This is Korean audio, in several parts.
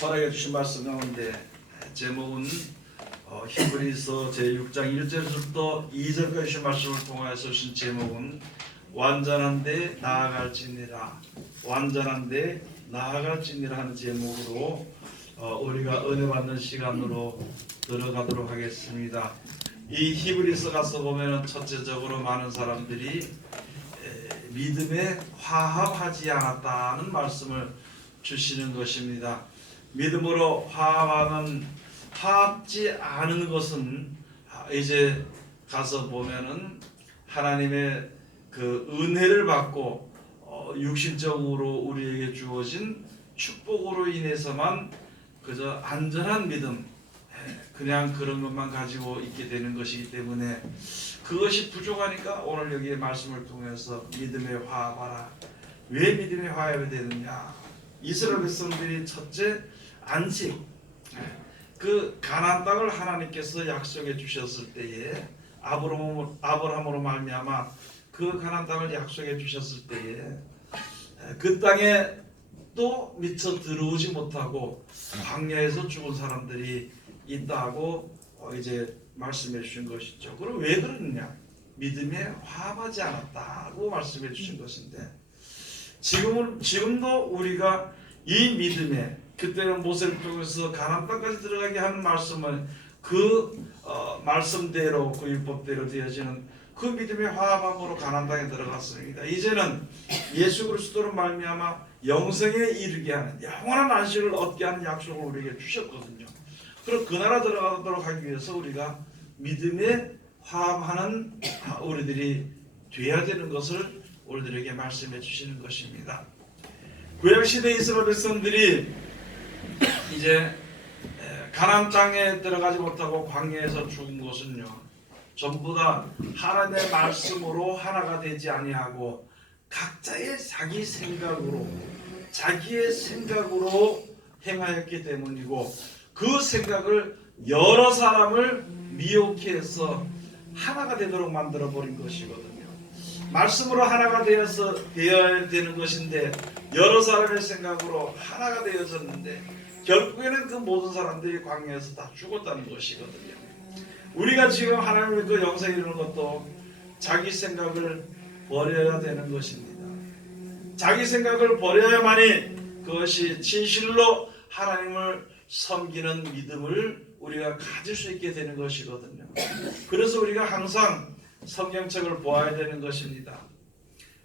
허락해 주신 말씀 가운데 제목은 히브리서 제6장 1절부터 2절까지 주신 말씀을 통하여서 주신 제목은 완전한데 나아갈지니라, 완전한데 나아갈지니라 하는 제목으로 우리가 은혜 받는 시간으로 들어가도록 하겠습니다. 이 히브리서 가서 보면 첫째적으로 많은 사람들이 믿음에 화합하지 않았다는 말씀을 주시는 것입니다. 믿음으로 화합지 않은 것은 이제 가서 보면은 하나님의 그 은혜를 받고 육신적으로 우리에게 주어진 축복으로 인해서만 그저 안전한 믿음, 그냥 그런 것만 가지고 있게 되는 것이기 때문에 그것이 부족하니까 오늘 여기에 말씀을 통해서 믿음에 화합하라. 왜 믿음에 화합이 되느냐? 이스라엘 백성들이 첫째 안식, 그 가나안 땅을 하나님께서 약속해 주셨을 때에 아브라함으로 말미암아 그 가나안 땅을 약속해 주셨을 때에 그 땅에 또 미처 들어오지 못하고 광야에서 죽은 사람들이 있다고 이제 말씀해 주신 것이죠. 그럼 왜 그러느냐? 믿음에 화합하지 않았다고 말씀해 주신 것인데 지금도 우리가 이 믿음에 그때는 모세를 통해서 가나안 땅까지 들어가게 하는 말씀은 그 말씀대로 그 율법대로 되어지는 그 믿음의 화합함으로 가나안 땅에 들어갔습니다. 이제는 예수 그리스도로 말미암아 영생에 이르게 하는 영원한 안식을 얻게 하는 약속을 우리에게 주셨거든요. 그럼 그 나라 들어가도록 하기 위해서 우리가 믿음에 화합하는 우리들이 되어야 되는 것을 우리들에게 말씀해 주시는 것입니다. 구약시대 이스라엘 백성들이 이제 가나안 땅에 들어가지 못하고 광야에서 죽은 것은요, 전부 다 하나님의 말씀으로 하나가 되지 아니하고 각자의 자기 생각으로 자기의 생각으로 행하였기 때문이고, 그 생각을 여러 사람을 미혹해 해서 하나가 되도록 만들어 버린 것이거든요. 말씀으로 하나가 되어야 되는 것인데 여러 사람의 생각으로 하나가 되어졌는데 결국에는 그 모든 사람들이 광야에서 다 죽었다는 것이거든요. 우리가 지금 하나님의 그 영생에 이르는 것도 자기 생각을 버려야 되는 것입니다. 자기 생각을 버려야만이 그것이 진실로 하나님을 섬기는 믿음을 우리가 가질 수 있게 되는 것이거든요. 그래서 우리가 항상 성경책을 보아야 되는 것입니다.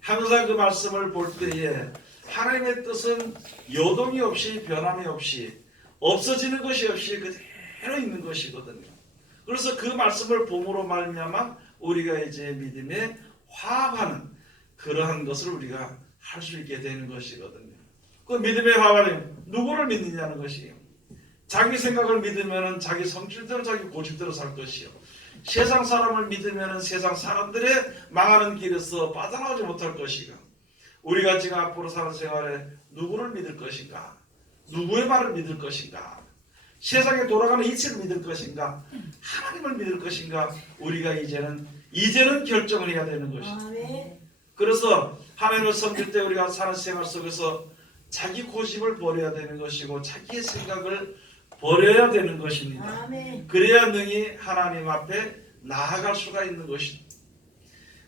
항상 그 말씀을 볼 때에 하나님의 뜻은 요동이 없이 변함이 없이 없어지는 것이 없이 그대로 있는 것이거든요. 그래서 그 말씀을 봄으로 말미암아 우리가 이제 믿음에 화합하는 그러한 것을 우리가 할 수 있게 되는 것이거든요. 그 믿음의 화합은 누구를 믿느냐는 것이에요. 자기 생각을 믿으면 자기 성질대로 자기 고집대로 살 것이요, 세상 사람을 믿으면 세상 사람들의 망하는 길에서 빠져나오지 못할 것이고, 우리가 지금 앞으로 사는 생활에 누구를 믿을 것인가? 누구의 말을 믿을 것인가? 세상에 돌아가는 이치를 믿을 것인가? 하나님을 믿을 것인가? 우리가 이제는 결정을 해야 되는 것이죠. 그래서 하나님을 섬길 때 우리가 사는 생활 속에서 자기 고집을 버려야 되는 것이고 자기의 생각을 버려야 되는 것입니다. 아멘. 그래야 능히 하나님 앞에 나아갈 수가 있는 것입니다.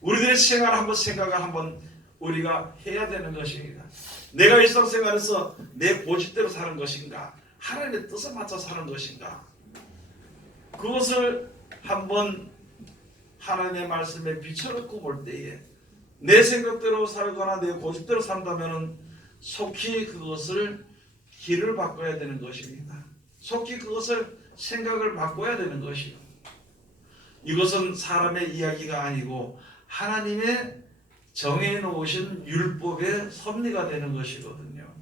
우리들의 생각을 한번 우리가 해야 되는 것입니다. 내가 일상생활에서 내 고집대로 사는 것인가, 하나님의 뜻에 맞춰 사는 것인가, 그것을 한번 하나님의 말씀에 비춰놓고 볼 때에 내 생각대로 살거나 내 고집대로 산다면 속히 그것을 길을 바꿔야 되는 것입니다. 속히 그것을 생각을 바꿔야 되는 것이요, 이것은 사람의 이야기가 아니고 하나님의 정해 놓으신 율법의 섭리가 되는 것이거든요.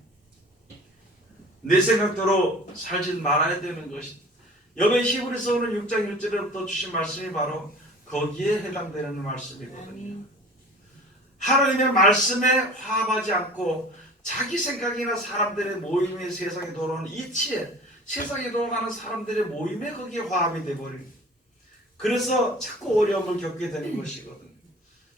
내 생각대로 살지 말아야 되는 것입니다. 여기 히브리서 6장 1절에부터 주신 말씀이 바로 거기에 해당되는 말씀이거든요. 하나님의 말씀에 화합하지 않고 자기 생각이나 사람들의 모임에 세상에 돌아오는 이치에, 세상에 돌아가는 사람들의 모임에 거기에 화합이 되어버립니다. 그래서 자꾸 어려움을 겪게 되는 것이거든요.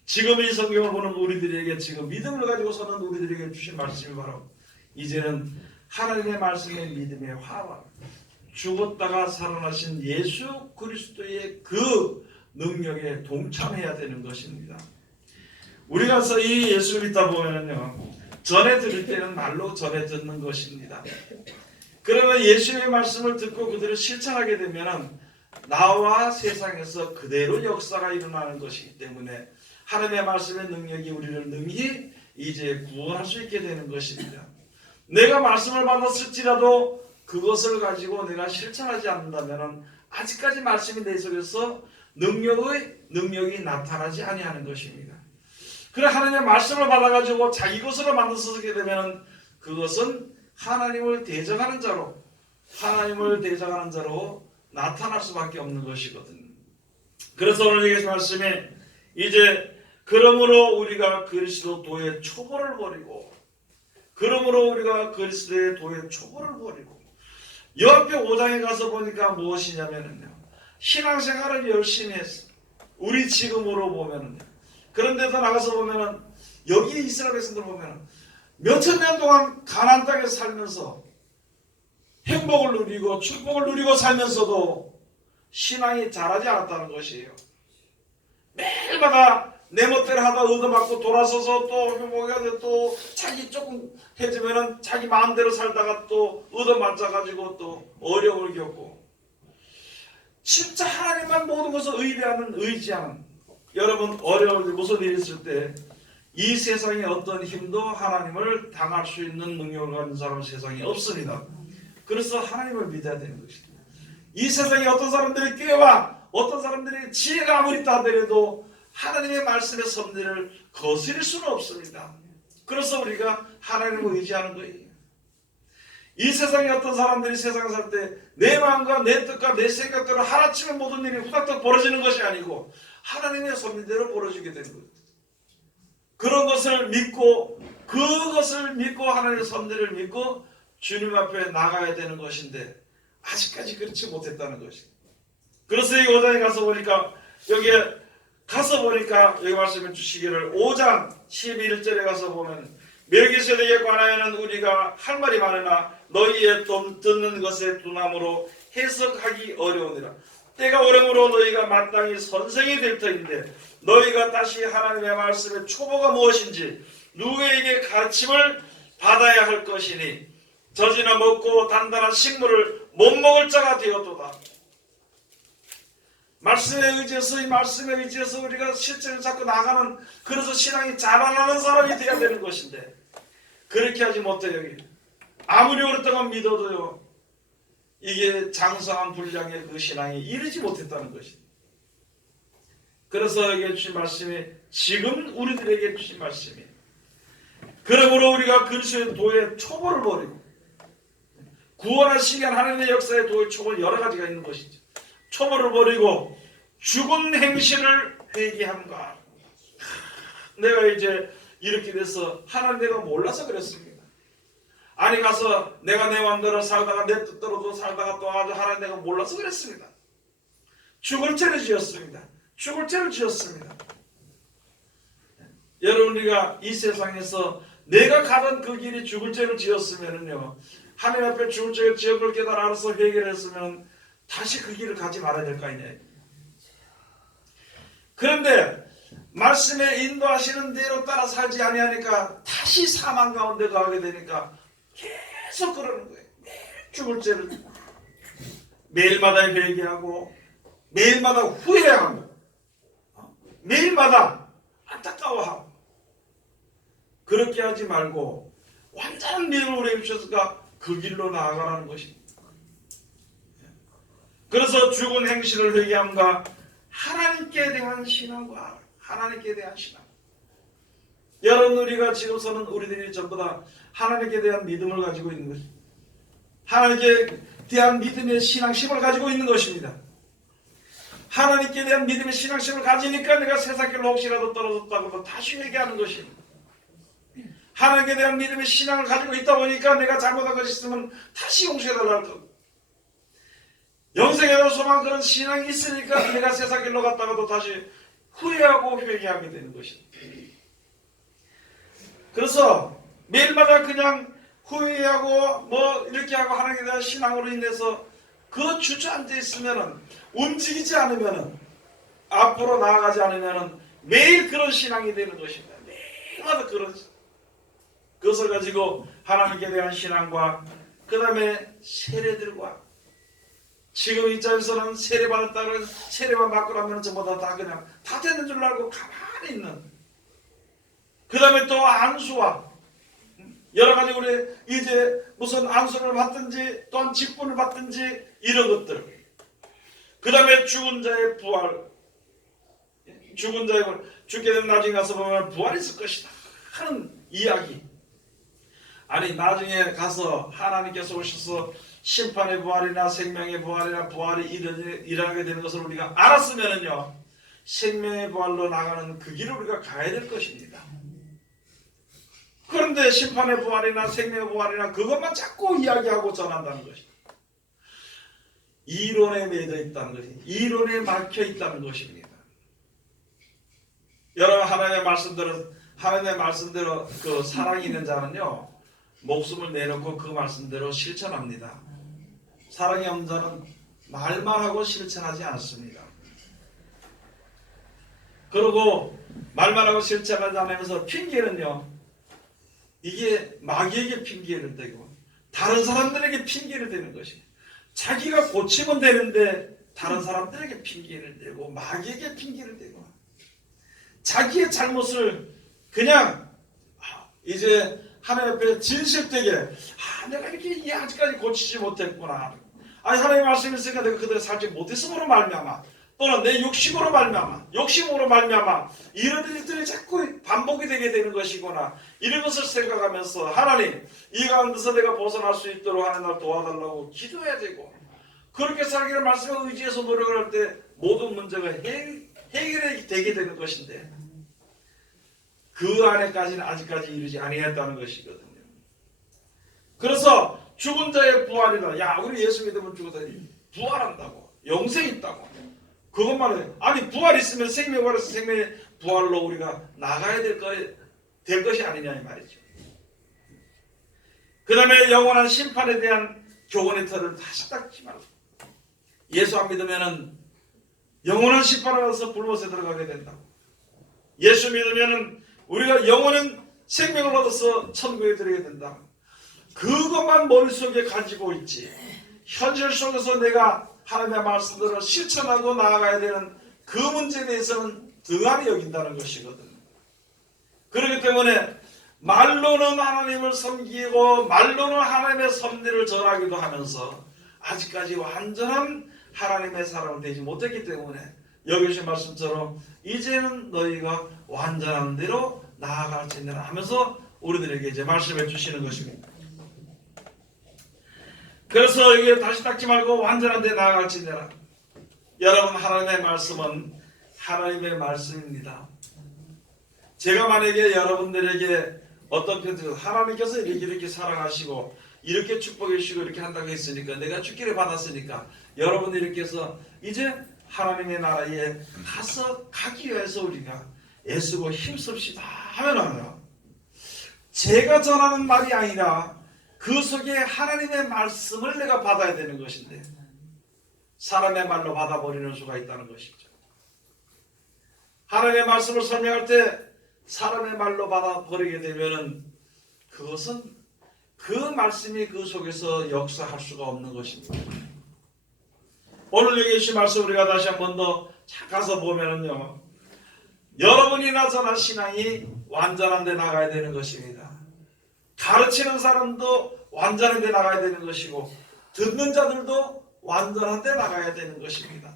지금 이 성경을 보는 우리들에게, 지금 믿음을 가지고 서는 우리들에게 주신 말씀이 바로 이제는 하나님의 말씀의 믿음의 화합, 죽었다가 살아나신 예수 그리스도의 그 능력에 동참해야 되는 것입니다. 우리가 이 예수를 믿다 보면요, 전해 들을 때는 말로 전해 듣는 것입니다. 그러면 예수의 말씀을 듣고 그대로 실천하게 되면 나와 세상에서 그대로 역사가 일어나는 것이기 때문에 하나님의 말씀의 능력이 우리를 능히 이제 구원할 수 있게 되는 것입니다. 내가 말씀을 받았을지라도 그것을 가지고 내가 실천하지 않는다면 아직까지 말씀이 내 속에서 능력이 나타나지 아니하는 것입니다. 그래 하나님의 말씀을 받아가지고 자기 것으로 만들어서 쓰게 되면 그것은 하나님을 대적하는 자로 나타날 수밖에 없는 것이거든요. 그래서 오늘 이 말씀에 이제 그러므로 우리가 그리스도의 초보를 버리고 요한복음 5장에 가서 보니까 무엇이냐면요, 신앙생활을 열심히 했어. 우리 지금으로 보면은. 그런데도 나가서 보면은 여기 이스라엘 백성들 보면은 몇천 년 동안 가나안 땅에 살면서 행복을 누리고 축복을 누리고 살면서도 신앙이 자라지 않았다는 것이에요. 매일마다 내 멋대로 하다 얻어맞고 돌아서서 또 행복하게 또 자기 조금 해주면은 자기 마음대로 살다가 또 얻어맞아가지고 또 어려움을 겪고, 진짜 하나님만 모든 것을 의지하는 여러분, 어려울 때 무슨 일이 있을 때 이 세상에 어떤 힘도 하나님을 당할 수 있는 능력을 가진 사람은 세상에 없습니다. 그래서 하나님을 믿어야 되는 것입니다. 이 세상에 어떤 사람들이 꾀와 어떤 사람들이 지혜가 아무리 있다 하더라도 하나님의 말씀의 섭리를 거스릴 수는 없습니다. 그래서 우리가 하나님을 의지하는 거예요. 이 세상에 어떤 사람들이 세상에 살 때 내 마음과 내 뜻과 내 생각대로 하루아침에 모든 일이 후닥닥 벌어지는 것이 아니고 하나님의 섭리대로 벌어지게 되는 거예요. 그런 것을 믿고 하나님의 섭리를 믿고 주님 앞에 나가야 되는 것인데 아직까지 그렇지 못했다는 것입니다. 그래서 이 5장에 가서 보니까 여기 말씀해 주시기를 5장 11절에 가서 보면 멜기세덱에 관하여는 우리가 할 말이 많으나 너희의 듣는 것에 둔함으로 해석하기 어려우니라. 때가 오므로 너희가 마땅히 선생이 될 터인데 너희가 다시 하나님의 말씀의 초보가 무엇인지 누구에게 가르침을 받아야 할 것이니 젖이나 먹고 단단한 식물을 못 먹을 자가 되었도다. 말씀에 의지해서 우리가 실천을 잡고 나가는, 그래서 신앙이 자라나는 사람이 되어야 되는 것인데 그렇게 하지 못해요. 아무리 오랫동안 믿어도요, 이게 장성한 분량의 그 신앙이 이르지 못했다는 것입니다. 그래서 여기 주신 말씀이 지금 우리들에게 주신 말씀이, 그러므로 우리가 그리스도의 도의 초보를 버리고 구원하시기 위한 하나님의 역사의 도의 초보는 여러 가지가 있는 것이죠. 초보를 버리고 죽은 행실을 회개함과, 내가 이제 이렇게 돼서 하나님 내가 몰라서 그랬습니다. 아니 가서 내가 내 마음대로 살다가 내 뜻대로도 살다가 또 아주 하나님 내가 몰라서 그랬습니다. 죽을 죄를 지었습니다. 여러분, 우리가 이 세상에서 내가 가던 그 길이 죽을 죄를 지었으면은요, 하나님 앞에 죽을 죄를 지은 걸 깨달아 알아서 회개를 했으면 다시 그 길을 가지 말아야 될 거 아니냐. 그런데 말씀에 인도하시는 대로 따라 살지 아니하니까 다시 사망 가운데 가게 되니까 계속 그러는 거예요. 매일 죽을 죄를 매일마다 회개하고 매일마다 후회하고 매일마다 안타까워하고, 그렇게 하지 말고 완전한 믿음을 우리에게 주셨으니까 그 길로 나아가라는 것입니다. 그래서 죽은 행실을 회개함과 하나님께 대한 신앙과 하나님께 대한 신앙. 여러분, 우리가 지금서는 우리들이 전부 다 하나님께 대한 믿음을 가지고 있는 것입니다. 하나님께 대한 믿음의 신앙심을 가지고 있는 것입니다. 하나님께 대한 믿음의 신앙심을 가지니까 내가 세상길로 혹시라도 떨어졌다고 다시 회개하는 것입니다. 하나님께 대한 믿음의 신앙을 가지고 있다 보니까 내가 잘못한 것이 있으면 다시 용서해달라는 것. 영생에 대한 소망, 그런 신앙이 있으니까 내가 세상길로 갔다가도 다시 후회하고 회개하게 되는 것입니다. 그래서 매일마다 그냥 후회하고 뭐 이렇게 하고 하나님에 대한 신앙으로 인해서 그 주저앉아 있으면은, 움직이지 않으면은, 앞으로 나아가지 않으면은 매일 그런 신앙이 되는 것입니다. 매일마다 그런, 그것을 가지고 하나님께 대한 신앙과 그 다음에 세례들과, 지금 이 자리에서는 세례 받았다고 해서 세례만 받고 나면 전부 다 그냥 다 되는 줄 알고 가만히 있는, 그 다음에 또 안수와 여러 가지, 우리 이제 무슨 안수를 받든지 또한 직분을 받든지 이런 것들, 그 다음에 죽은 자의 부활, 죽은 자의 부활, 죽게 되면 나중에 가서 보면 부활이 있을 것이다 하는 이야기. 아니, 나중에 가서 하나님께서 오셔서 심판의 부활이나 생명의 부활이나 부활이 일어나게 되는 것을 우리가 알았으면은요, 생명의 부활로 나가는 그 길을 우리가 가야 될 것입니다. 그런데 심판의 부활이나 생명의 부활이나 그것만 자꾸 이야기하고 전한다는 것입니다. 이론에 매여 있다는 것이, 이론에 막혀 있다는 것입니다. 여러분, 하나님의 말씀대로 그 사랑이 있는 자는요, 목숨을 내놓고 그 말씀대로 실천합니다. 사랑이 없는 자는 말만 하고 실천하지 않습니다. 그리고 말만 하고 실천하지 않으면서 핑계는요, 이게 마귀에게 핑계를 대고 다른 사람들에게 핑계를 대는 것입니다. 자기가 고치면 되는데 다른 사람들에게 핑계를 대고 마귀에게 핑계를 대고, 자기의 잘못을 그냥 이제 하나님 앞에 진실되게, 내가 이렇게 아직까지 고치지 못했구나, 하나님의 말씀이 있으니까 내가 그대로 살지 못했음으로 말미암아, 또는 내 욕심으로 말미암아 이런 일들이 자꾸 반복이 되게 되는 것이구나, 이런 것을 생각하면서 하나님, 이 가운데서 내가 벗어날 수 있도록 하나님 날 도와달라고 기도해야 되고, 그렇게 살기를 말씀에 의지해서 노력을 할 때 모든 문제가 해결이 되게 되는 것인데, 그 안에까지는 아직까지 이르지 아니했다는 것이거든요. 그래서 죽은 자의 부활이다. 야, 우리 예수 믿으면 죽었다니 부활한다고, 영생이 있다고, 그것만 해요. 아니, 부활 있으면 생명 부활에서 생명의 부활로 우리가 나가야 될 것이 아니냐 이 말이죠. 그 다음에 영원한 심판에 대한 교훈의 틀을 다시 닦지 말고, 예수 안 믿으면은 영원한 심판을 받아서 불못에 들어가게 된다고. 예수 믿으면은 우리가 영원한 생명을 얻어서 천국에 들어가게 된다. 그것만 머릿속에 가지고 있지, 현실 속에서 내가 하나님의 말씀대로 실천하고 나아가야 되는 그 문제에 대해서는 등한히 여긴다는 것이거든. 그렇기 때문에 말로는 하나님을 섬기고 말로는 하나님의 섭리를 전하기도 하면서 아직까지 완전한 하나님의 사람이 되지 못했기 때문에 여기 주신 말씀처럼 이제는 너희가 완전한 대로 나아갈지니라 하면서 우리들에게 이제 말씀해 주시는 것입니다. 그래서 이게 다시 닦지 말고 완전한 데 나아갈지니라. 여러분, 하나님의 말씀은 하나님의 말씀입니다. 제가 만약에 여러분들에게 어떤 편지를, 하나님께서 이렇게 사랑하시고 이렇게 축복해 주시고 이렇게 한다고 했으니까, 내가 죽기를 받았으니까 여러분들이 이렇게 해서 이제 하나님의 나라에 가기 위해서 우리가 애쓰고 힘씁시다 하면, 제가 전하는 말이 아니라 그 속에 하나님의 말씀을 내가 받아야 되는 것인데, 사람의 말로 받아버리는 수가 있다는 것이죠. 하나님의 말씀을 설명할 때 사람의 말로 받아버리게 되면은 그것은 그 말씀이 그 속에서 역사할 수가 없는 것입니다. 오늘 여기 주신 말씀 우리가 다시 한 번 더 가서 보면은요, 여러분이나 저나 신앙이 완전한 데 나가야 되는 것입니다. 가르치는 사람도 완전한 데 나가야 되는 것이고, 듣는 자들도 완전한 데 나가야 되는 것입니다.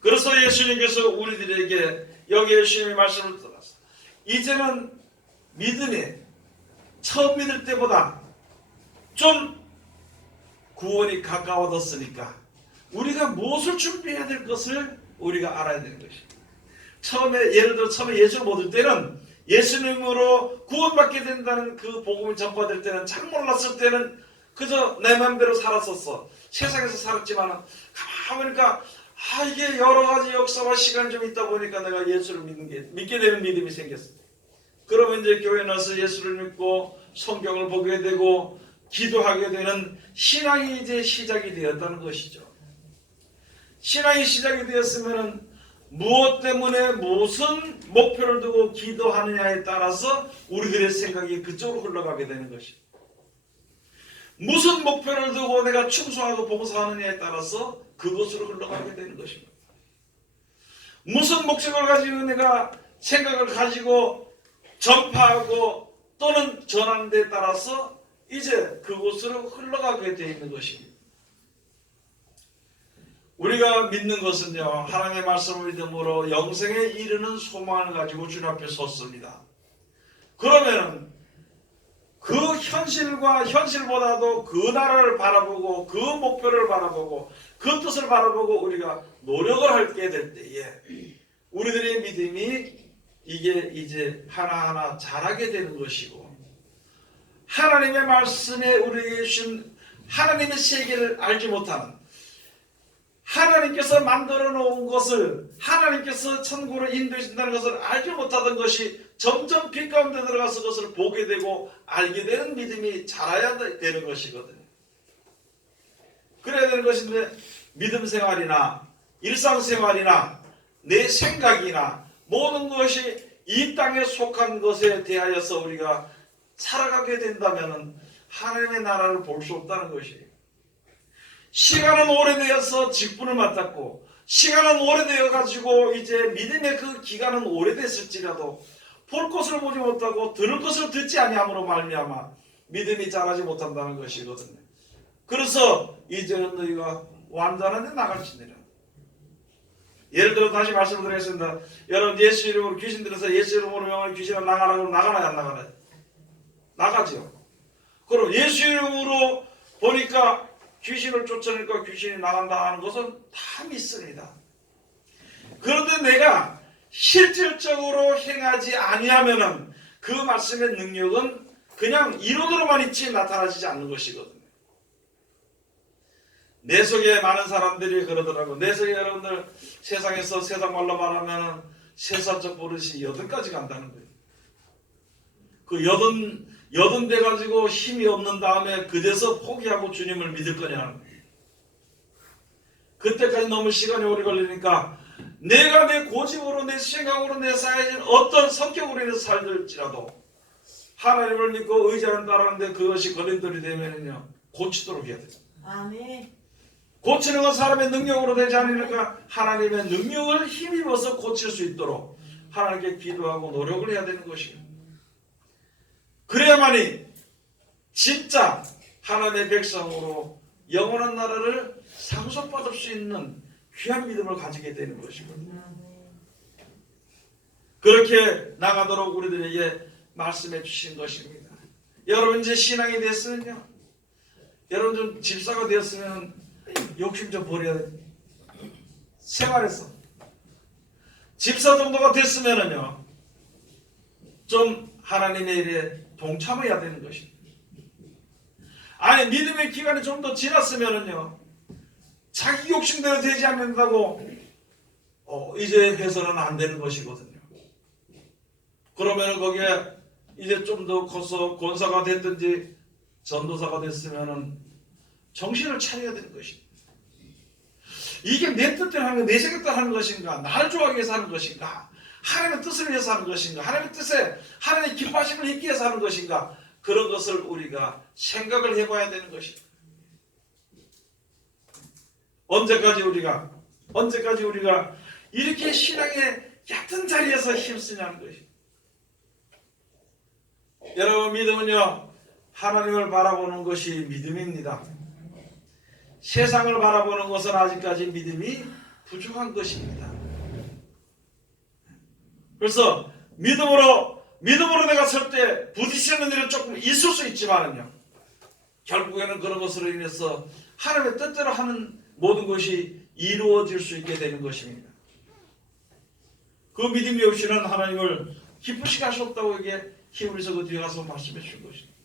그래서 예수님께서 우리들에게 여기 예수님의 말씀을 들어서 이제는 믿음이 처음 믿을 때보다 좀 구원이 가까워졌으니까 우리가 무엇을 준비해야 될 것을 우리가 알아야 되는 것입니다. 예를 들어 처음에 예수를 믿을 때는, 예수님으로 구원받게 된다는 그 복음을 전파될 때는 잘 몰랐을 때는 그저 내 마음대로 살았었어. 세상에서 살았지만 가만히 보니까 이게 여러 가지 역사와 시간이 좀 있다 보니까 내가 예수를 믿게 되는 믿음이 생겼어. 그러면 이제 교회 나서 예수를 믿고 성경을 보게 되고 기도하게 되는 신앙이 이제 시작이 되었다는 것이죠. 신앙이 시작이 되었으면 무엇 때문에 무슨 목표를 두고 기도하느냐에 따라서 우리들의 생각이 그쪽으로 흘러가게 되는 것입니다. 무슨 목표를 두고 내가 충성하고 봉사하느냐에 따라서 그것으로 흘러가게 되는 것입니다. 무슨 목적을 가지고 내가 생각을 가지고 전파하고 또는 전하는 데 따라서 이제 그곳으로 흘러가게 되어 있는 것입니다. 우리가 믿는 것은요, 하나님의 말씀을 믿음으로 영생에 이르는 소망을 가지고 주님 앞에 섰습니다. 그러면 그 현실과 현실보다도 그 나라를 바라보고 그 목표를 바라보고 그 뜻을 바라보고 우리가 노력을 하게 될 때에 우리들의 믿음이 이게 이제 하나하나 자라게 되는 것이고, 하나님의 말씀에 우리에게 주신 하나님의 세계를 알지 못하는, 하나님께서 만들어 놓은 것을, 하나님께서 천국으로 인도해 준다는 것을 알지 못하던 것이 점점 빛 가운데 들어가서 그것을 보게 되고 알게 되는 믿음이 자라야 되는 것이거든요. 그래야 되는 것인데, 믿음 생활이나 일상생활이나 내 생각이나 모든 것이 이 땅에 속한 것에 대하여서 우리가 살아가게 된다면 하나님의 나라를 볼 수 없다는 것이에요. 시간은 오래되어서 직분을 맡았고, 시간은 오래되어 가지고 이제 믿음의 그 기간은 오래됐을지라도 볼 것을 보지 못하고 들을 것을 듣지 아니함으로 말미암아 믿음이 자라지 못한다는 것이거든요. 그래서 이제는 너희가 완전한 데 나갈지니라. 예를 들어 다시 말씀을 드리겠습니다. 여러분, 예수 이름으로 귀신 들어서 예수 이름으로 명하는 귀신을 나가라고 나가나요, 안 나가나요? 나가죠. 그럼 예수 이름으로 보니까 귀신을 쫓아내니까 귀신이 나간다 하는 것은 다 믿습니다. 그런데 내가 실질적으로 행하지 아니하면은 그 말씀의 능력은 그냥 이론으로만 있지 나타나지 않는 것이거든요. 내 속에 많은 사람들이 그러더라고. 내 속에 여러분들 세상에서 세상 말로 말하면 세사적 버릇이 80가지 간다는 거예요. 그 80 돼가지고 힘이 없는 다음에 그제서 포기하고 주님을 믿을 거냐는 거예요. 그때까지 너무 시간이 오래 걸리니까 내가 내 고집으로 내 생각으로 내 사회인 어떤 성격으로 인해서 살들지라도 하나님을 믿고 의지하는 따라하는데 그것이 걸림돌이 되면요 고치도록 해야 돼요. 아멘. 고치는 건 사람의 능력으로 되지 않으니까 하나님의 능력을 힘입어서 고칠 수 있도록 하나님께 기도하고 노력을 해야 되는 것이에요. 그래야만이 진짜 하나님의 백성으로 영원한 나라를 상속받을 수 있는 귀한 믿음을 가지게 되는 것이거든요. 그렇게 나가도록 우리들에게 말씀해 주신 것입니다. 여러분 이제 신앙이 됐으면요, 여러분 좀 집사가 되었으면 욕심 좀 버려야 돼요. 생활에서 집사 정도가 됐으면은요 좀 하나님의 일에 동참해야 되는 것입니다. 아니 믿음의 기간이 좀 더 지났으면은요 자기 욕심대로 되지 않는다고 이제 해서는 안 되는 것이거든요. 그러면은 거기에 이제 좀 더 커서 권사가 됐든지 전도사가 됐으면은 정신을 차려야 되는 것입니다. 이게 내 뜻대로 하는 거, 내 생각대로 하는 것인가, 나를 좋아하기 위해서 하는 것인가, 하나님의 뜻을 위해서 하는 것인가, 하나님의 뜻에 하나님의 기뻐하심을 잊기 위해서 하는 것인가, 그런 것을 우리가 생각을 해봐야 되는 것입니다. 언제까지 우리가 이렇게 신앙의 얕은 자리에서 힘쓰냐는 것입니다. 여러분 믿음은요 하나님을 바라보는 것이 믿음입니다. 세상을 바라보는 것은 아직까지 믿음이 부족한 것입니다. 그래서 믿음으로 내가 설 때 부딪히는 일은 조금 있을 수 있지만은요 결국에는 그런 것으로 인해서 하나님의 뜻대로 하는 모든 것이 이루어질 수 있게 되는 것입니다. 그 믿음이 없이는 하나님을 기쁘시게 할 수 없다고 이게 히브리서 그 뒤에 가서 말씀해 주신 것입니다.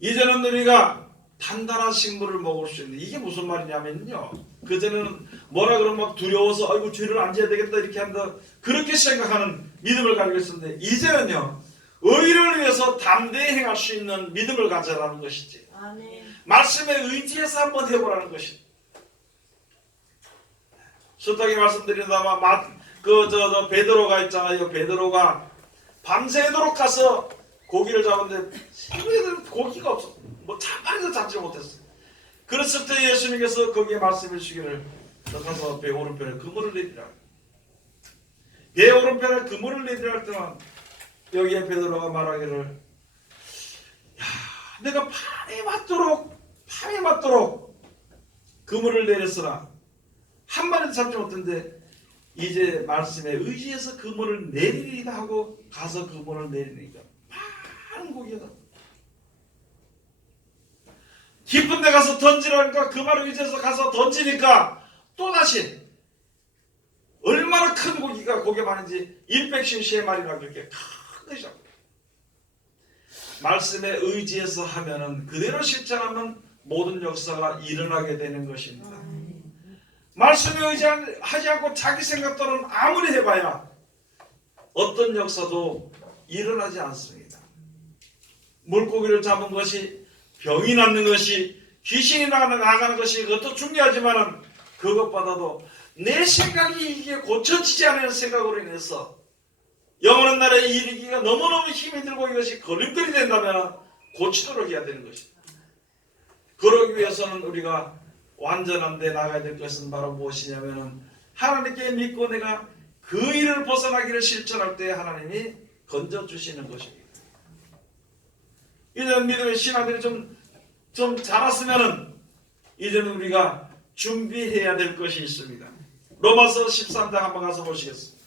이제는 우리가 단단한 식물을 먹을 수 있는, 이게 무슨 말이냐면요 그전에는 뭐라 그러면 막 두려워서 아이고 죄를 안 지어야 되겠다 이렇게 한다 그렇게 생각하는 믿음을 가지고 있었는데 이제는요 의를 위해서 담대히 행할 수 있는 믿음을 가져라는 것이지. 아멘. 말씀에 의지해서 한번 해보라는 것이지. 숱하게 말씀드린다만 베드로가 있잖아요. 베드로가 밤새도록 가서 고기를 잡았는데 새벽에는 고기가 없어. 뭐 잠깐도 잡지 못했어. 그랬을 때 예수님께서 거기에 말씀해 주시기를 너 가서 배 오른편에 그물을 내리라. 배 오른편에 그물을 내리라 할 때만 여기에 베드로가 말하기를 야 내가 밤에 맞도록 그물을 내렸으나 한 마리도 잡지 못했는데 이제 말씀에 의지해서 그물을 내리리다 하고 가서 그물을 내리니까 많은 고기가 깊은 데 가서 던지라니까 그 말을 의지해서 가서 던지니까 또다시 얼마나 큰 고기가 고기 많은지 153마리나 그렇게 큰 것이죠. 말씀에 의지해서 하면은 그대로 실천하면 모든 역사가 일어나게 되는 것입니다. 말씀에 의지하지 않고 자기 생각대로는 아무리 해봐야 어떤 역사도 일어나지 않습니다. 물고기를 잡은 것이 병이 낫는 것이 귀신이 나가는 것이 그것도 중요하지만 그것보다도 내 생각이 이게 고쳐지지 않는 생각으로 인해서 영원한 날에 이르기가 너무너무 힘이 들고 이것이 걸림돌이 된다면 고치도록 해야 되는 것입니다. 그러기 위해서는 우리가 완전한 데 나가야 될 것은 바로 무엇이냐면은 하나님께 믿고 내가 그 일을 벗어나기를 실천할 때 하나님이 건져주시는 것입니다. 이제는 믿음의 신앙들이 좀 자랐으면은 이제는 우리가 준비해야 될 것이 있습니다. 로마서 13장 한번 가서 보시겠습니다.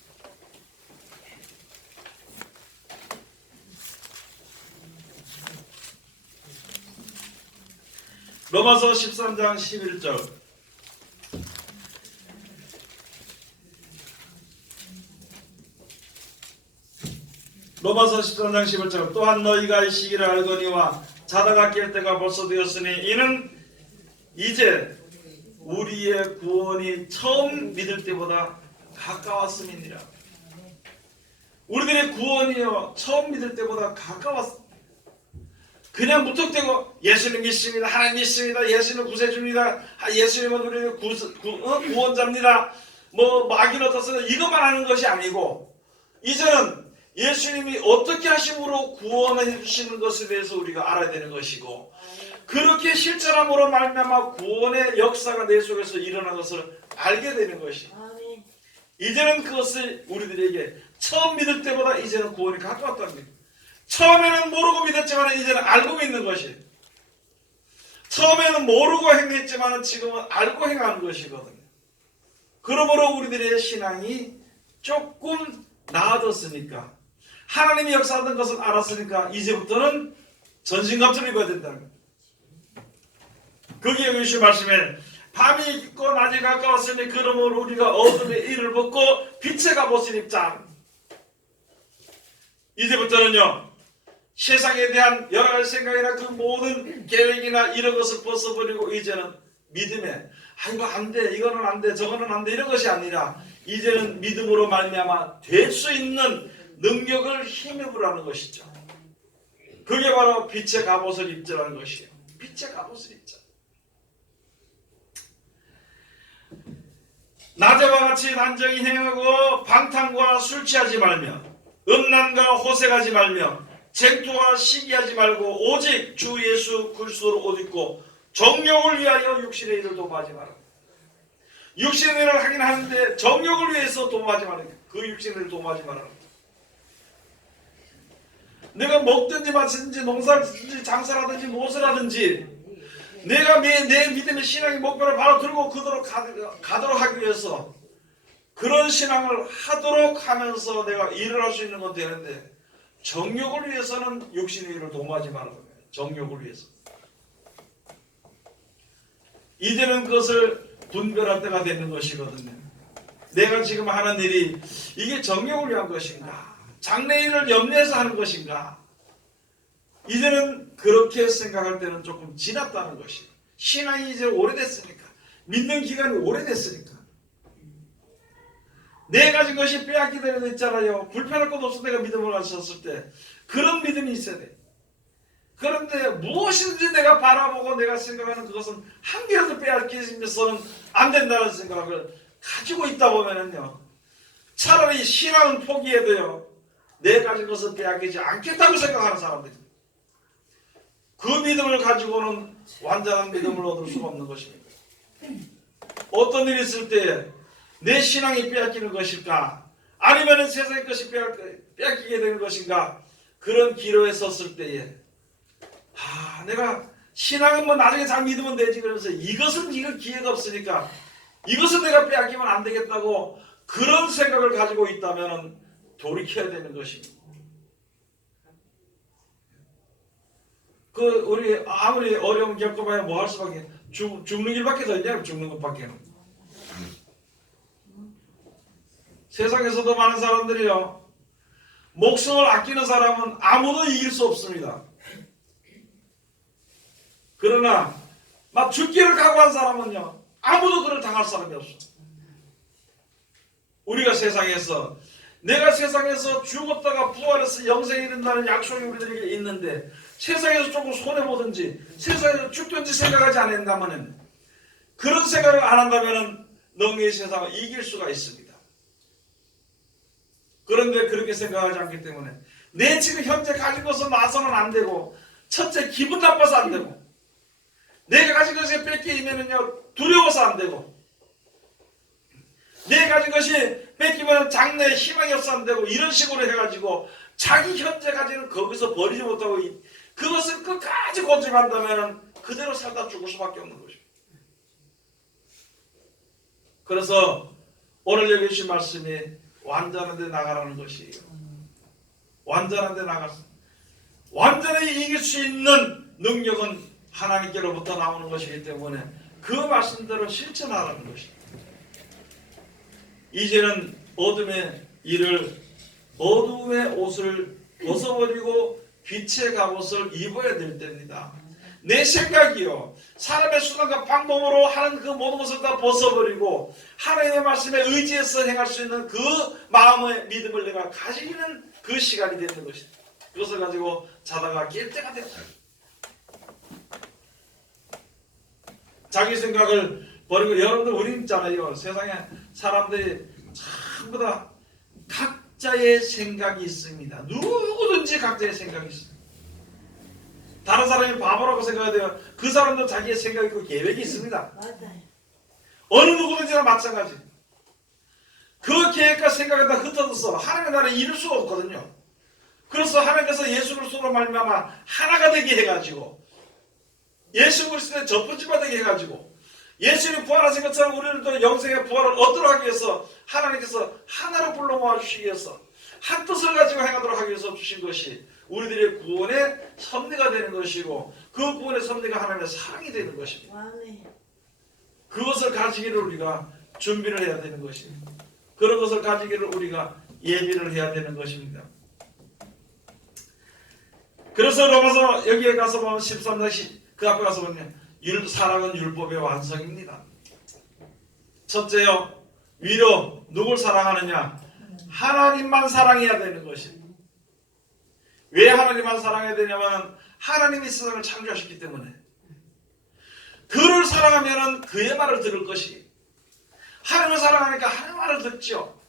로마서 13장 11절. 로마서 13장 11절. 또한 너희가 이 시기를 알거니와 자다가 깰 때가 벌써 되었으니 이는 이제 우리의 구원이 처음 믿을 때보다 가까웠음이니라. 우리들의 구원이요 처음 믿을 때보다 가까웠습니다. 그냥 무턱대고 예수님 믿습니다. 하나님 믿습니다. 예수님 구세주입니다. 예수님은 우리의 구원자입니다. 뭐 악인 어떻습니다. 이것만 하는 것이 아니고 이제는 예수님이 어떻게 하심으로 구원해 주시는 것에 대해서 우리가 알아야 되는 것이고 그렇게 실천함으로 말미암아 구원의 역사가 내 속에서 일어난 것을 알게 되는 것입니다. 이제는 그것을 우리들에게 처음 믿을 때보다 이제는 구원이 가까웠답니다. 처음에는 모르고 믿었지만 이제는 알고 믿는 것이 처음에는 모르고 행했지만 지금은 알고 행하는 것이거든요. 그러므로 우리들의 신앙이 조금 나아졌으니까 하나님이 역사하던 것을 알았으니까 이제부터는 전신갑주를 입어야 된다는 거기에 예수 말씀에 밤이 있고 낮이 가까웠으니 그러므로 우리가 어둠의 일을 벗고 빛의 갑옷을 입자. 이제부터는요 세상에 대한 여러 가지 생각이나 그 모든 계획이나 이런 것을 벗어버리고 이제는 믿음에 이거 안 돼, 이거는 안 돼, 저거는 안 돼 이런 것이 아니라 이제는 믿음으로 말미암아 될 수 있는 능력을 힘입으라는 것이죠. 그게 바로 빛의 갑옷을 입자라는 것이에요. 빛의 갑옷을 입자. 낮에와 같이 단정히 행하고 방탕과 술 취하지 말며 음란과 호색하지 말며 쟁투와 시기하지 말고 오직 주 예수 그리스도를 옷 입고 정욕을 위하여 육신의 일을 도모하지 마라. 육신의 일을 하긴 하는데 정욕을 위해서 도모하지 마라. 그 육신의 일을 도모하지 마라. 내가 먹든지 마시든지 농사든지 장사라든지 무엇을 하든지 내가 내 믿음의 신앙의 목표를 바로 들고 그대로 가도록 하기 위해서 그런 신앙을 하도록 하면서 내가 일을 할 수 있는 건 되는데 정욕을 위해서는 육신의 일을 도모하지 말아요. 정욕을 위해서. 이제는 그것을 분별할 때가 되는 것이거든요. 내가 지금 하는 일이 이게 정욕을 위한 것인가? 장래일을 염려해서 하는 것인가? 이제는 그렇게 생각할 때는 조금 지났다는 것이에요. 신앙이 이제 오래됐으니까. 믿는 기간이 오래됐으니까. 내 가진 것이 빼앗기되는 거 있잖아요. 불편할 것도 없어 내가 믿음을 가졌을 때 그런 믿음이 있어야 돼. 그런데 무엇이든지 내가 바라보고 내가 생각하는 그것은 한 개라도 빼앗기면서는 안 된다는 생각을 가지고 있다 보면은요, 차라리 신앙은 포기해도요, 내 가진 것을 빼앗기지 않겠다고 생각하는 사람들이, 그 믿음을 가지고는 완전한 믿음을 얻을 수가 없는 것입니다. 어떤 일이 있을 때 내 신앙이 빼앗기는 것일까, 아니면 세상의 것이 빼앗기게 되는 것인가, 그런 기로에 섰을 때에 내가 신앙은 뭐 나중에 잘 믿으면 되지, 그러면서 이것은 이거 기회가 없으니까 이것은 내가 빼앗기면 안 되겠다고 그런 생각을 가지고 있다면 돌이켜야 되는 것입니다. 우리 아무리 어려움 겪어봐야 뭐 할 수밖에, 죽는 길밖에 더 있냐, 죽는 것밖에는. 세상에서도 많은 사람들이요, 목숨을 아끼는 사람은 아무도 이길 수 없습니다. 그러나 막 죽기를 각오한 사람은요, 아무도 그를 당할 사람이 없어. 우리가 세상에서, 내가 세상에서 죽었다가 부활해서 영생이 된다는 약속이 우리들에게 있는데, 세상에서 조금 손해보든지 세상에서 죽든지 생각하지 않는다면, 그런 생각을 안 한다면 너의 세상을 이길 수가 있습니다. 그런데 그렇게 생각하지 않기 때문에 내 지금 현재 가진 것을 놔서는 안 되고, 첫째 기분 나빠서 안 되고, 내가 가진 것이 뺏기면은요 두려워서 안 되고, 내가 가진 것이 뺏기면 장래에 희망이 없어 안 되고, 이런 식으로 해가지고 자기 현재 가지는 거기서 버리지 못하고 그것을 끝까지 고집한다면 그대로 살다 죽을 수밖에 없는 것입니다. 그래서 오늘 여기 주신 말씀이 완전한 데 나가라는 것이에요. 완전한 데 나가서 완전히 이길 수 있는 능력은 하나님께로부터 나오는 것이기 때문에 그 말씀대로 실천하라는 것입니다. 이제는 어둠의 옷을 벗어버리고 빛의 갑옷을 입어야 될 때입니다. 내 생각이요, 사람의 수단과 방법으로 하는 그 모든 것을 다 벗어버리고 하나님의 말씀에 의지해서 행할 수 있는 그 마음의 믿음을 내가 가지는 그 시간이 되는 것입니다. 그것을 가지고 자다가 깰 때가 되었다. 자기 생각을 버리고, 여러분들 우리 있잖아요, 세상에 사람들이 전부 다 각자의 생각이 있습니다. 누구든지 각자의 생각이 있습니다. 다른 사람이 바보라고 생각해야 돼요. 그 사람도 자기의 생각이 있고 계획이 있습니다. 맞아요. 어느 누구든지나 마찬가지. 그 계획과 생각이 다 흩어져서 하나님의 나라를 이룰 수가 없거든요. 그래서 하나님께서 예수 그리스도로 말미암아 하나가 되게 해가지고, 예수 그리스도의 접붙임바 되게 해가지고, 예수님이 부활하신 것처럼 우리들도 영생의 부활을 얻도록 하기 위해서 하나님께서 하나로 불러 모아주시기 위해서, 한 뜻을 가지고 행하도록 하기 위해서 주신 것이 우리들의 구원의 섭리가 되는 것이고, 그 구원의 섭리가 하나님의 사랑이 되는 것입니다. 그것을 가지기를 우리가 준비를 해야 되는 것입니다. 그런 것을 가지기를 우리가 예비를 해야 되는 것입니다. 그래서 로마서 여기에 가서 보면 13장 그 앞에 가서 보면 사랑은 율법의 완성입니다. 첫째요, 위로 누굴 사랑하느냐? 하나님만 사랑해야 되는 것입니다. 왜 하나님만 사랑해야 되냐면 하나님이 세상을 창조하셨기 때문에. 그를 사랑하면 그의 말을 들을 것이, 하나님을 사랑하니까 하나님의 말을 듣죠.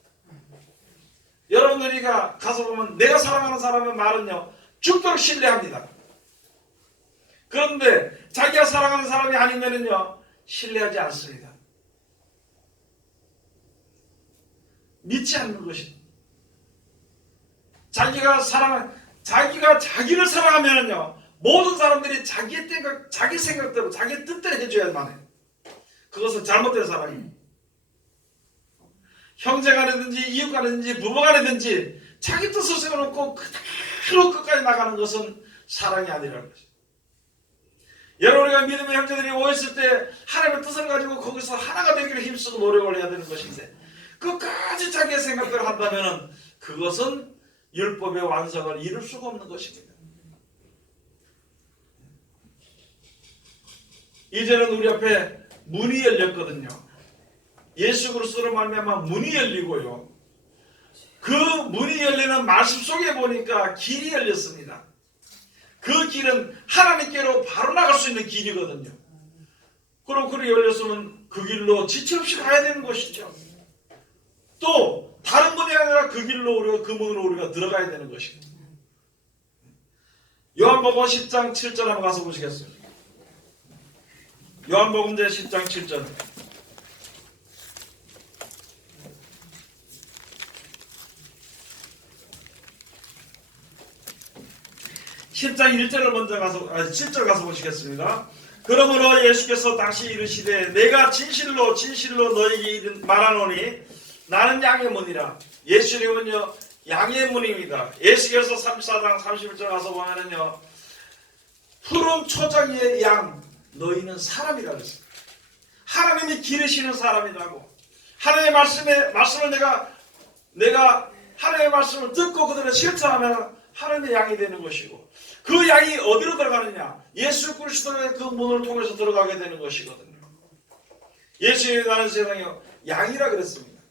여러분들이가 가서 보면 내가 사랑하는 사람의 말은요 죽도록 신뢰합니다. 그런데 자기가 사랑하는 사람이 아니면은요 신뢰하지 않습니다. 믿지 않는 것입니다. 자기가 자기를 사랑하면은요 모든 사람들이 자기 생각대로 자기 뜻대로 해줘야만 해요. 그것은 잘못된 사랑입니다. 형제간이든지 이웃간이든지 부부간이든지 자기 뜻을 세워놓고 그대로 끝까지 나가는 것은 사랑이 아니라는 것입니다. 여러분과 믿음의 형제들이 모였을 때 하나님의 뜻을 가지고 거기서 하나가 되기를 힘쓰고 노력을 해야 되는 것인데, 끝까지 자기의 생각대로 한다면 그것은 율법의 완성을 이룰 수가 없는 것입니다. 이제는 우리 앞에 문이 열렸거든요. 예수 그리스도로 말미암아 문이 열리고요. 그 문이 열리는 말씀 속에 보니까 길이 열렸습니다. 그 길은 하나님께로 바로 나갈 수 있는 길이거든요. 그럼 그리 열렸으면 그 길로 지체 없이 가야 되는 것이죠. 또 다른 문이 아니라 그 길로 우리가 그 문으로 우리가 들어가야 되는 것이고. 요한복음 10장 7절 한번 가서 보시겠어요? 요한복음 제 10장 7절. (10장) 1절을 먼저 가서 7절 가서 보시겠습니다. 그러므로 예수께서 다시 이르시되 내가 진실로 진실로 너에게 말하노니 나는 양의 문이라. 예수님은요 양의 문입니다. 예수께서 34장 31절 가서 보면은요 푸른 초장의 양 너희는 사람이라 그랬어요. 하나님이 기르시는 사람이라고. 하나님의 말씀을 내가 하나님의 말씀을 듣고 그들을 실천하면 하나님의 양이 되는 것이고, 그 양이 어디로 들어가느냐? 예수 그리스도의 그 문을 통해서 들어가게 되는 것이거든요. 예수님이 나는 세상에 양이라 그랬습니다.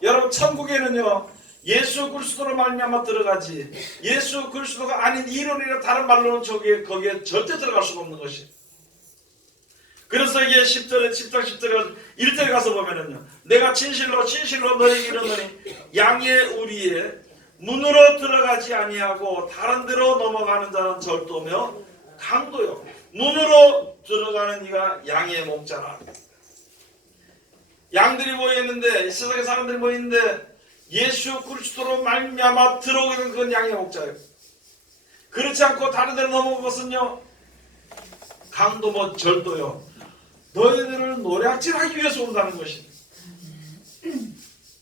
여러분 천국에는요 예수 그리스도로 말미암아 들어가지 예수 그리스도가 아닌 이론이나 다른 말로는 거기에 절대 들어갈 수가 없는 것이에요. 그래서 이게 10장 10절 1절에 가서 보면은요 내가 진실로 진실로 너에게 이르노니 양의 우리의 문으로 들어가지 아니하고 다른 데로 넘어가는 자는 절도며 강도요. 문으로 들어가는 이가 양의 목자라. 양들이 모여있는데, 이 세상에 사람들이 모여있는데 예수 그리스도로 말미암아 들어오는 그건 양의 목자예요. 그렇지 않고 다른 데로 넘어온 것은요 강도뭐 절도요. 너희들을 노략질하기 위해서 온다는 것입니다.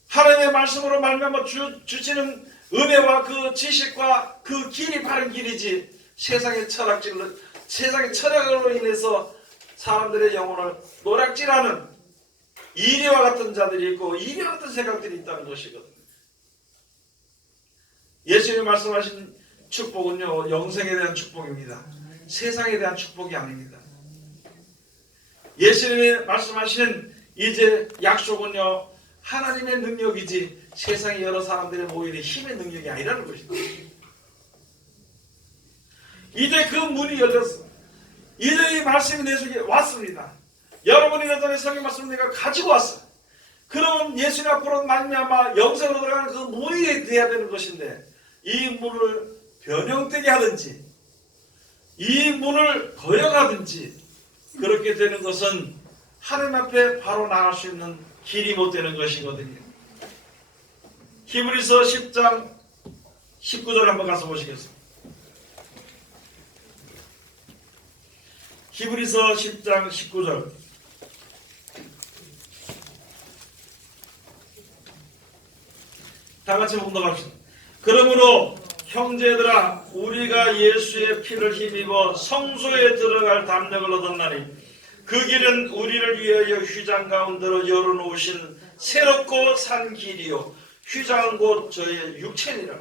하나님의 말씀으로 말미암아 주시는 은혜와 그 지식과 그 길이 바른 길이지 세상의 철학으로 인해서 사람들의 영혼을 노략질하는 이리와 같은 자들이 있고 이리와 같은 생각들이 있다는 것이거든요. 예수님이 말씀하신 축복은요 영생에 대한 축복입니다. 세상에 대한 축복이 아닙니다. 예수님이 말씀하신 이제 약속은요 하나님의 능력이지 세상의 여러 사람들의 모이는 힘의 능력이 아니라는 것입니다. 이제 그 문이 열렸어. 이제 이 말씀이 내 속에 왔습니다. 여러분이 여전히 성경 말씀을 내가 가지고 왔어. 그러면 예수님 앞으로 말미암아 영생으로 들어가는 그 문이 돼야 되는 것인데 이 문을 변형되게 하든지 이 문을 거역하든지 그렇게 되는 것은 하나님 앞에 바로 나갈 수 있는 길이 못 되는 것이거든요. 히브리서 10장 19절 한번 가서 보시겠습니다. 히브리서 10장 19절. 다 같이 봉독합시다. 그러므로 형제들아 우리가 예수의 피를 힘입어 성소에 들어갈 담력을 얻었나니 그 길은 우리를 위하여 휘장 가운데로 열어놓으신 새롭고 산 길이요 휘장은 곧 저의 육체니라.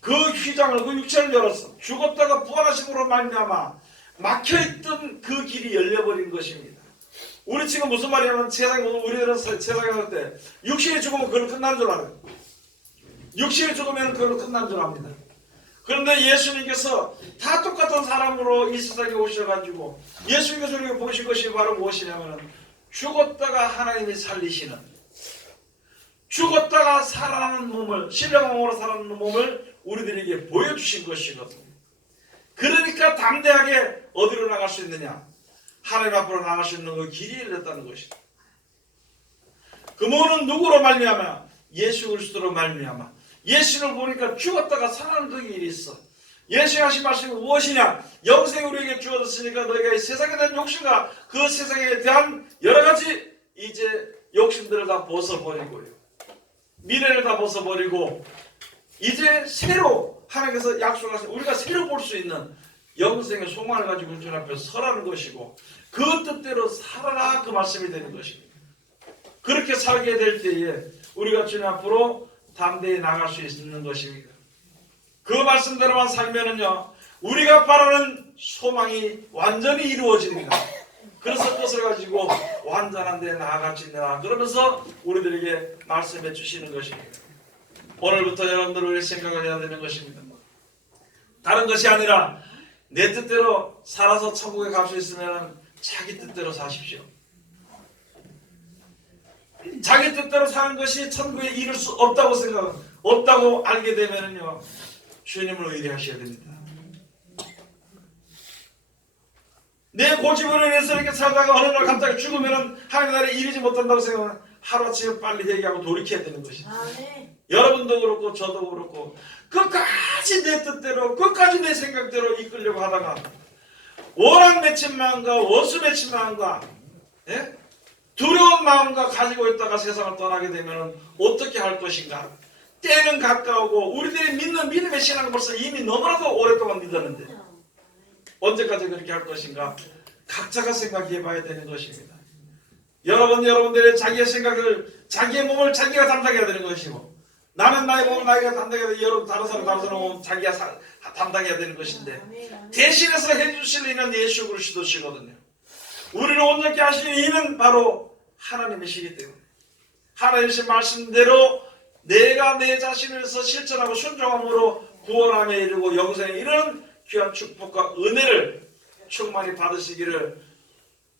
그 휘장을 그 육체를 열었어. 죽었다가 부활하심으로 말미암아 막혀있던 그 길이 열려버린 것입니다. 우리 지금 무슨 말이냐면 우리들은 세상에 살 때 육신이 죽으면 그걸로 끝나는 줄 알아요. 육신이 죽으면 그걸로 끝나는 줄 압니다. 그런데 예수님께서 다 똑같은 사람으로 이 세상에 오셔가지고 예수님께서 우리가 보신 것이 바로 무엇이냐면 죽었다가 하나님이 살리시는, 죽었다가 살아나는 몸을, 신령함으로 살아나는 몸을 우리들에게 보여주신 것이거든요. 그러니까 담대하게 어디로 나갈 수 있느냐? 하나님 앞으로 나갈 수 있는 그 길이 열렸다는 것이다. 그 문은 누구로 말미암아? 예수 그리스도로 말미암아. 예수를 보니까 죽었다가 살아나는 그 일이 있어. 예수님 하신 말씀이 무엇이냐? 영생이 우리에게 주어졌으니까 너희가 이 세상에 대한 욕심과 그 세상에 대한 여러 가지 이제 욕심들을 다 벗어버리고요. 미래를 다 벗어버리고 이제 새로 하나님께서 약속하신 우리가 새로 볼 수 있는 영생의 소망을 가지고 주님 앞에 서라는 것이고 그 뜻대로 살아라 그 말씀이 되는 것입니다. 그렇게 살게 될 때에 우리가 주님 앞으로 담대히 나갈 수 있는 것입니다. 그 말씀대로만 살면은요 우리가 바라는 소망이 완전히 이루어집니다. 그래서 그것을 가지고 완전한 데 나아갈지니라 그러면서 우리들에게 말씀해 주시는 것입니다. 오늘부터 여러분들을 생각을 해야 되는 것입니다. 다른 것이 아니라 내 뜻대로 살아서 천국에 갈 수 있으면 자기 뜻대로 사십시오. 자기 뜻대로 사는 것이 천국에 이룰 수 없다고 없다고 알게 되면요 주님을 의뢰하셔야 됩니다. 내 고집으로 인해서 이렇게 살다가 어느 날 갑자기 죽으면 하나님 나라에 이르지 못한다고 생각하면 하루아침에 빨리 회개하고 돌이켜야 되는 것입니다. 여러분도 그렇고 저도 그렇고 끝까지 내 뜻대로 끝까지 내 생각대로 이끌려고 하다가 오락 맺힌 마음과 원수 맺힌 마음과 두려운 마음과 가지고 있다가 세상을 떠나게 되면 어떻게 할 것인가. 때는 가까우고 우리들이 믿는 믿음의 신앙은 벌써 이미 너무나도 오랫동안 믿었는데 언제까지 그렇게 할 것인가. 각자가 생각해 봐야 되는 것입니다. 여러분들의 자기의 생각을 자기의 몸을 자기가 담당해야 되는 것이고 나는 나의 몸을 나이가 담당해야 되고 여러분 다른 사람 몸을 자기가 담당해야 되는 것인데 대신해서 해주실 이는 예수 그리스도시거든요. 우리를 온전케 하시는 이는 바로 하나님이시기 때문에 하나님의 말씀대로 내가 내 자신에서 실천하고 순종함으로 구원함에 이르고 영생에 이르는 귀한 축복과 은혜를 충만히 받으시기를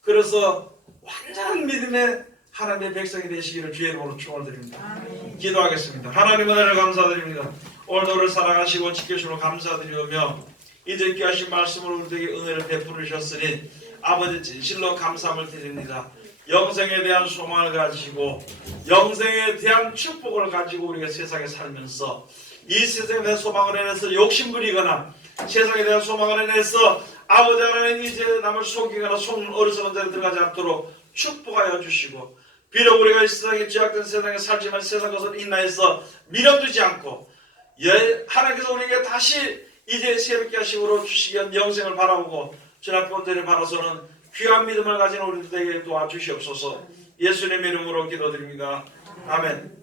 그래서 완전한 믿음의 하나님의 백성이 되시기를 주의 이름으로 축원드립니다. 기도하겠습니다. 하나님 은혜를 감사드립니다. 오늘 너를 사랑하시고 지켜주시고 감사드리며 이제 귀하신 말씀으로 우리에게 은혜를 베풀으셨으니 아버지 진실로 감사함을 드립니다. 영생에 대한 소망을 가지고 영생에 대한 축복을 가지고 우리가 세상에 살면서 이 세상에 대한 소망을 인해서 욕심부리거나 세상에 대한 소망을 인해서 아버지 하나님 이제 남을 속이거나 속는 어리석은 자리에 들어가지 않도록 축복하여 주시고 비록 우리가 이 세상에 죄악된 세상에 살지만 세상 것을 인하여서 밀어두지 않고 하나님께서 우리에게 다시 이제 새롭게 하심으로 주시기 위한 영생을 바라보고 주님 앞에 온전히 바라서는 귀한 믿음을 가진 우리들에게 도와주시옵소서. 예수님의 이름으로 기도드립니다. 아멘.